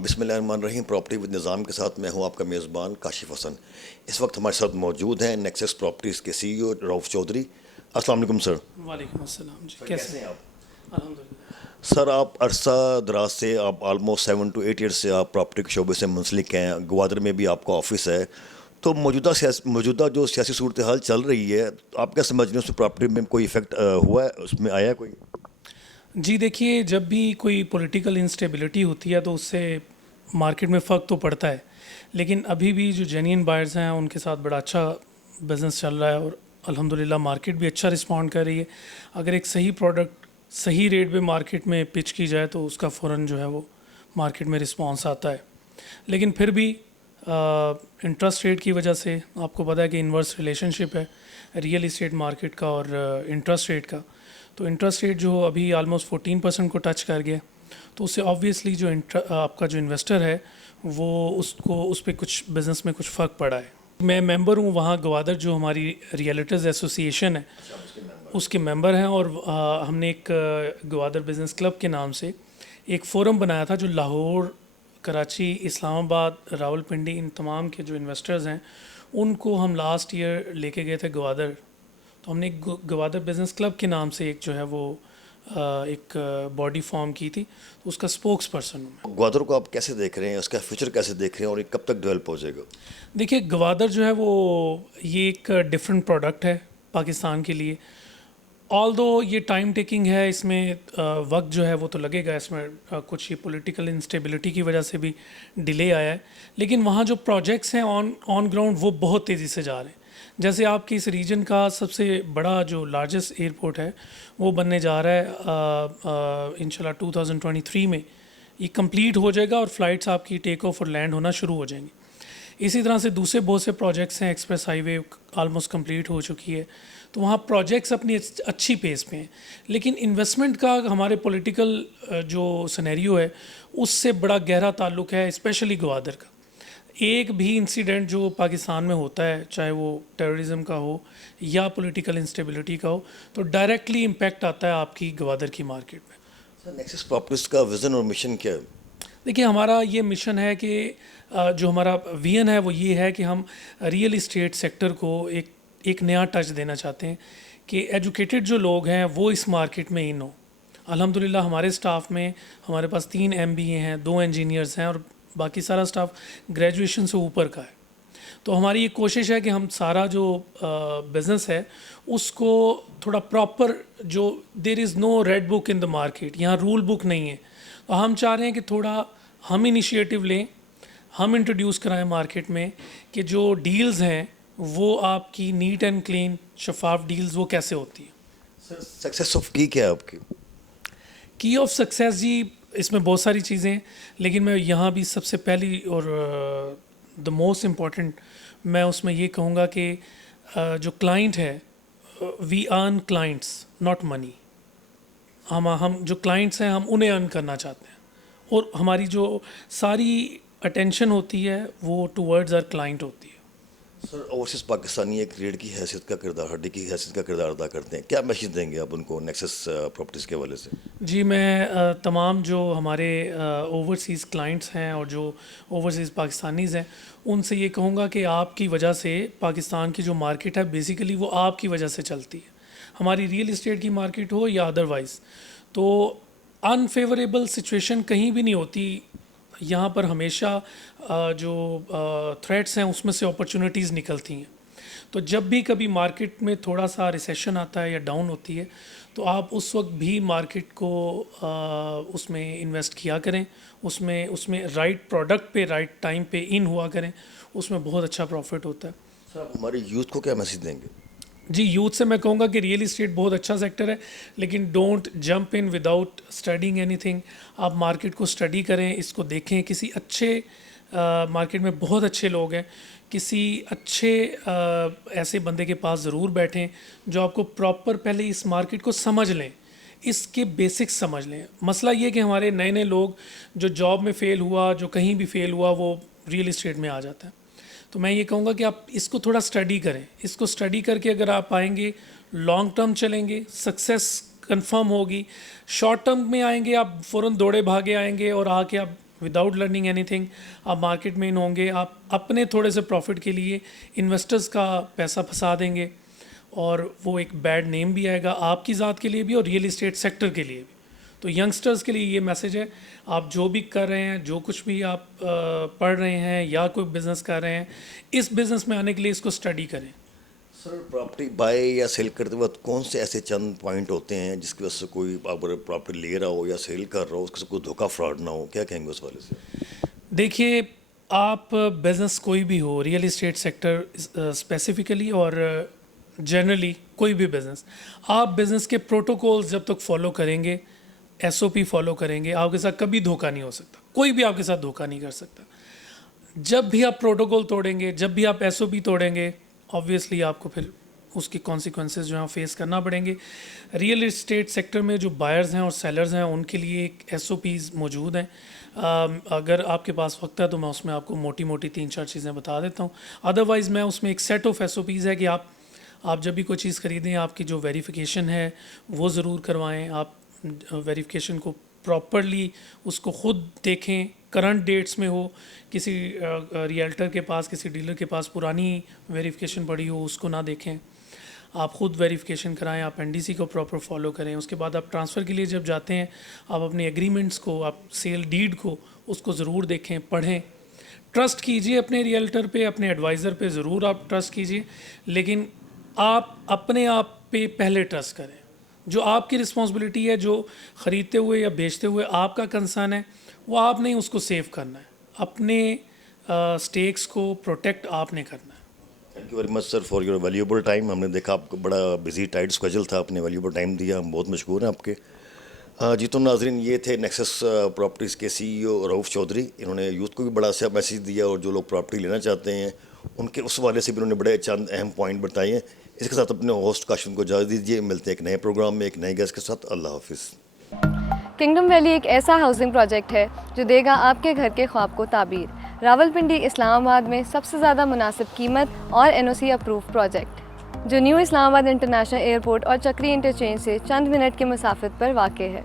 बिस्मिल्लाहिर्रहमानिर्रहीम। Property with निज़ाम के साथ मैं हूं आपका मेज़बान काशिफ़ हसन। इस वक्त हमारे साथ मौजूद हैं नेक्सस प्रॉपर्टीज़ के सीईओ रऊफ़ चौधरी। अस्सलाम वालेकुम सर। वालेकुम अस्सलाम जी, कैसे हैं आप? अल्हम्दुलिल्लाह। सर, आप अरसा दराज से, आप आलमोस्ट 7 to 8 ईयर से आप प्रॉपर्टी के शोबे से मुंसलिक हैं। ग्वादर में भी आपका ऑफिस है। तो मौजूदा जो सियासी सूरत हाल चल रही है, आप क्या समझ रहे हैं? उसमें प्रॉपर्टी में कोई इफेक्ट हुआ है, उसमें आया है कोई? जी देखिए, जब भी कोई पॉलिटिकल इंस्टेबिलिटी होती है तो उससे मार्केट में फ़र्क तो पड़ता है, लेकिन अभी भी जो जेन्युइन बायर्स हैं उनके साथ बड़ा अच्छा बिज़नेस चल रहा है और अल्हम्दुलिल्लाह मार्केट भी अच्छा रिस्पॉन्ड कर रही है। अगर एक सही प्रोडक्ट सही रेट पे मार्केट में पिच की जाए तो उसका फ़ौरन जो है वो मार्केट में रिस्पॉन्स आता है। लेकिन फिर भी इंटरेस्ट रेट की वजह से आपको पता है कि इन्वर्स रिलेशनशिप है रियल इस्टेट मार्केट का और इंटरेस्ट रेट का। तो इंटरेस्ट रेट जो अभी आलमोस्ट 14% को टच कर गया, तो उससे ऑब्वियसली जो आपका जो इन्वेस्टर है वो उसको उस पर कुछ बिज़नेस में कुछ फ़र्क पड़ा है। मैं मेंबर हूँ वहाँ ग्वादर, जो हमारी रियल्टर्स एसोसिएशन है उसके मेंबर हैं, और हमने एक ग्वादर बिज़नेस क्लब के नाम से एक फ़ोरम बनाया था जो लाहौर, कराची, इस्लामाबाद, रावलपिंडी, इन तमाम के जो इन्वेस्टर्स हैं उनको हम लास्ट ईयर लेके गए थे ग्वादर। तो हमने एक ग्वादर बिज़नेस क्लब के नाम से एक जो है वो एक बॉडी फॉर्म की थी, तो उसका स्पोक्स पर्सन हूँ मैं। ग्वादर को आप कैसे देख रहे हैं, उसका फ्यूचर कैसे देख रहे हैं और ये कब तक डेवलप हो जाएगा? देखिए, ग्वादर जो है वो ये एक डिफरेंट प्रोडक्ट है पाकिस्तान के लिए। ऑल दो ये टाइम टेकिंग है, इसमें वक्त जो है वो तो लगेगा, इसमें कुछ ये पॉलिटिकल इंस्टेबिलिटी की वजह से भी डिले आया है, लेकिन वहाँ जो प्रोजेक्ट्स हैं ऑन ग्राउंड वो बहुत तेज़ी से जा रहे हैं। जैसे आपके इस रीजन का सबसे बड़ा जो लार्जेस्ट एयरपोर्ट है वो बनने जा रहा है इंशाल्लाह 2023 में ये कंप्लीट हो जाएगा और फ़्लाइट्स आपकी टेक ऑफ और लैंड होना शुरू हो जाएंगी। इसी तरह से दूसरे बहुत से प्रोजेक्ट्स हैं, एक्सप्रेस हाईवे ऑलमोस्ट कंप्लीट हो चुकी है, तो वहाँ प्रोजेक्ट्स अपनी अच्छी पेस पे हैं। लेकिन इन्वेस्टमेंट का हमारे पॉलिटिकल जो सिनेरियो है उससे बड़ा गहरा ताल्लुक है, स्पेशली ग्वादर का। एक भी इंसिडेंट जो पाकिस्तान में होता है, चाहे वो टेररिज्म का हो या पॉलिटिकल इंस्टेबिलिटी का हो, तो डायरेक्टली इम्पैक्ट आता है आपकी ग्वादर की मार्केट में। सर, नेक्सस प्रॉपर्टीज का विजन और मिशन क्या है? देखिए, हमारा ये मिशन है कि जो हमारा विजन है वो ये है कि हम रियल इस्टेट सेक्टर को एक नया टच देना चाहते हैं कि एजुकेटेड जो लोग हैं वो इस मार्केट में इन हो। अल्हम्दुलिल्लाह हमारे स्टाफ में हमारे पास 3 MBA हैं, 2 इंजीनियर्स हैं और बाकी सारा स्टाफ ग्रेजुएशन से ऊपर का है। तो हमारी ये कोशिश है कि हम सारा जो बिज़नेस है उसको थोड़ा प्रॉपर, जो there is no red book in the market, यहाँ रूल बुक नहीं है, तो हम चाह रहे हैं कि थोड़ा हम इनिशिएटिव लें, हम इंट्रोड्यूस कराएं मार्केट में कि जो डील्स हैं वो आपकी नीट एंड क्लीन शफाफ डील्स वो कैसे होती है। सर, सक्सेस ऑफ की क्या है आपकी? की ऑफ सक्सेस जी, इसमें बहुत सारी चीज़ें हैं, लेकिन मैं यहाँ भी सबसे पहली और द मोस्ट इम्पॉर्टेंट मैं उसमें ये कहूँगा कि जो क्लाइंट है, we earn clients not money. हम जो क्लाइंट्स हैं हम उन्हें अर्न करना चाहते हैं, और हमारी जो सारी अटेंशन होती है वो टूवर्ड्स आवर क्लाइंट होती है। सर, ओवरसीज़ पाकिस्तानी एक रीढ़ की हैसियत का किरदार, हड्डी की हैसियत का किरदार अदा करते हैं। क्या मैसेज देंगे आप उनको नेक्सस प्रॉपर्टीज़ के हवाले से? जी, मैं तमाम जो हमारे ओवरसीज़ क्लाइंट्स हैं और जो ओवरसीज़ पाकिस्तानीज़ हैं उनसे ये कहूँगा कि आपकी वजह से पाकिस्तान की जो मार्केट है बेसिकली वो आपकी वजह से चलती है, हमारी रियल इस्टेट की मार्केट हो या अदरवाइज़। तो अनफेवरेबल सिचुएशन कहीं भी नहीं होती, यहाँ पर हमेशा जो थ्रेट्स हैं उसमें से अपॉर्चुनिटीज़ निकलती हैं। तो जब भी कभी मार्केट में थोड़ा सा रिसेशन आता है या डाउन होती है तो आप उस वक्त भी मार्केट को उसमें इन्वेस्ट किया करें, उसमें उसमें राइट प्रोडक्ट पे राइट टाइम पे इन हुआ करें, उसमें बहुत अच्छा प्रॉफिट होता है। सर, आप हमारे यूथ को क्या मैसेज देंगे? जी, यूथ से मैं कहूँगा कि रियल इस्टेट बहुत अच्छा सेक्टर है, लेकिन don't jump in without studying anything. आप मार्केट को स्टडी करें, इसको देखें, किसी अच्छे मार्केट में बहुत अच्छे लोग हैं, किसी अच्छे ऐसे बंदे के पास ज़रूर बैठें जो आपको प्रॉपर पहले इस मार्केट को समझ लें, इसके बेसिक्स समझ लें। मसला ये कि हमारे नए नए लोग जो जॉब में फ़ेल हुआ, जो कहीं भी फ़ेल हुआ, वो रियल इस्टेट में आ जाता है। तो मैं ये कहूँगा कि आप इसको थोड़ा स्टडी करें, इसको स्टडी करके अगर आप आएंगे लॉन्ग टर्म चलेंगे, सक्सेस कंफर्म होगी। शॉर्ट टर्म में आएंगे आप फ़ौरन दौड़े भागे आएंगे और आके आप विदाउट लर्निंग एनीथिंग आप मार्केट में इन होंगे, आप अपने थोड़े से प्रॉफिट के लिए इन्वेस्टर्स का पैसा फंसा देंगे और वो एक बैड नेम भी आएगा आपकी ज़ात के लिए भी और रियल इस्टेट सेक्टर के लिए भी। तो यंगस्टर्स के लिए ये मैसेज है, आप जो भी कर रहे हैं, जो कुछ भी आप पढ़ रहे हैं या कोई बिज़नेस कर रहे हैं, इस बिज़नेस में आने के लिए इसको स्टडी करें। सर प्रॉपर्टी बाय या सेल करते वक्त कौन से ऐसे चंद पॉइंट होते हैं जिसकी वजह से कोई अगर प्रॉपर्टी ले रहा हो या सेल कर रहा हो उसके कोई धोखा फ्रॉड ना हो, क्या कहेंगे उस वाले से? देखिए, आप बिज़नेस कोई भी हो, रियल इस्टेट सेक्टर स्पेसिफिकली और जनरली कोई भी बिज़नेस, आप बिज़नेस के प्रोटोकॉल्स जब तक फॉलो करेंगे, एसओपी फॉलो करेंगे, आपके साथ कभी धोखा नहीं हो सकता। कोई भी आपके साथ धोखा नहीं कर सकता। जब भी आप प्रोटोकॉल तोड़ेंगे, जब भी आप एसओपी तोड़ेंगे, ऑब्वियसली आपको फिर उसकी कॉन्सिक्वेंसेस जो हैं फेस करना पड़ेंगे। रियल इस्टेट सेक्टर में जो बायर्स हैं और सेलर्स हैं उनके लिए एक एसओपीज़ मौजूद हैं। अगर आपके पास वक्त है तो मैं उसमें आपको मोटी मोटी 3-4 चीज़ें बता देता हूँ। अदरवाइज़ मैं उसमें एक सेट ऑफ एसओपीज़ है कि आप जब भी कोई चीज़ खरीदें, आपकी जो वेरिफिकेशन है वो ज़रूर करवाएं। आप वेरिफिकेशन को प्रॉपरली उसको ख़ुद देखें, करंट डेट्स में हो, किसी रियल्टर के पास, किसी डीलर के पास पुरानी वेरिफिकेशन पड़ी हो उसको ना देखें। आप ख़ुद वेरिफिकेशन कराएं, आप एनडीसी को प्रॉपर फॉलो करें। उसके बाद आप ट्रांसफ़र के लिए जब जाते हैं, आप अपने एग्रीमेंट्स को, आप सेल डीड को, उसको ज़रूर देखें, पढ़ें। ट्रस्ट कीजिए अपने रियल्टर पे, अपने एडवाइज़र पे ज़रूर आप ट्रस्ट कीजिए, लेकिन आप अपने आप पे पहले ट्रस्ट करें। जो आपकी रिस्पॉन्सिबिलिटी है, जो ख़रीदते हुए या बेचते हुए आपका कंसर्न है, वो आपने उसको सेव करना है। अपने स्टेक्स को प्रोटेक्ट आपने करना है। Thank you very much sir for your valuable time. हमने देखा आपको बड़ा बिजी टाइट स्केड्यूल था, आपने वैल्यूएबल टाइम दिया, हम बहुत मशहूर हैं आपके। जी तो नाजरीन, ये थे नेक्सस प्रॉपर्टीज़ के सीईओ रऊफ़ चौधरी। इन्होंने यूथ को भी बड़ा अच्छा मैसेज दिया और जो लोग प्रॉपर्टी लेना चाहते हैं उनके उस वाले से भी उन्होंने बड़े चंद अहम पॉइंट बताए हैं। इसके साथ अपने होस्ट काशिम को इजाज़त दीजिए। मिलते हैं एक नए प्रोग्राम में एक नए गेस्ट के साथ। अल्लाह हाफिज़। किंगडम वैली एक ऐसा हाउसिंग प्रोजेक्ट है जो देगा आपके घर के ख्वाब को ताबीर। रावलपिंडी इस्लामाबाद में सबसे ज़्यादा मुनासिब कीमत और एनओसी अप्रूव प्रोजेक्ट, जो न्यू इस्लामाबाद इंटरनेशनल एयरपोर्ट और चक्री इंटरचेंज से चंद मिनट के मुसाफिर पर वाक़ है।